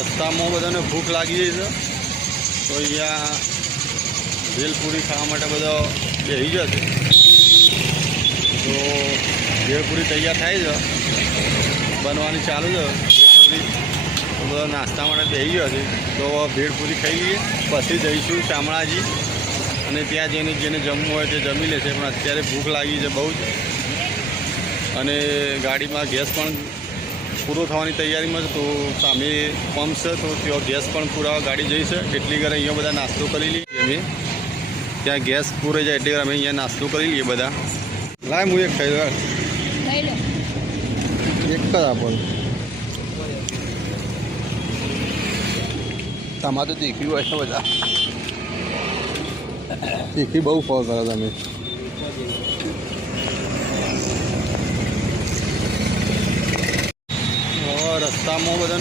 રસ્તામાં બધાને ભૂખ લાગી ગઈ છે, તો અહીંયા ભેલપુરી ખાવા માટે બધા બેસી જશે. તો ભેલપુરી તૈયાર થાય છે, બનવાની ચાલુ છે. ભેલપુરી તો બધા નાસ્તા માટે બેસી ગયો છે. તો ભેલપુરી ખાઈ લઈએ, પછી જઈશું શામળાજી, અને ત્યાં જઈને જેને જમવું હોય તે જમી લેશે. પણ અત્યારે ભૂખ લાગી છે બહુ જ, અને ગાડીમાં ગેસ પણ પૂરો થવાની તૈયારીમાં છે. તો સામે પંપ છે, તો ત્યાં ગેસ પણ પૂરાવા ગાડી જઈશે. એટલી ઘરે અહીંયા બધા નાસ્તો કરી લઈએ અમે. ત્યાં ગેસ પૂરે જાય એટલે અમે અહીંયા નાસ્તો કરી લઈએ બધા. લાય હું એક ખાઈ લઉં, એક જ આપો. તમારે તો તીખી હોય છે બધા, તીખી બહુ ફળ કરો તમે. રસ્તામાં બધાને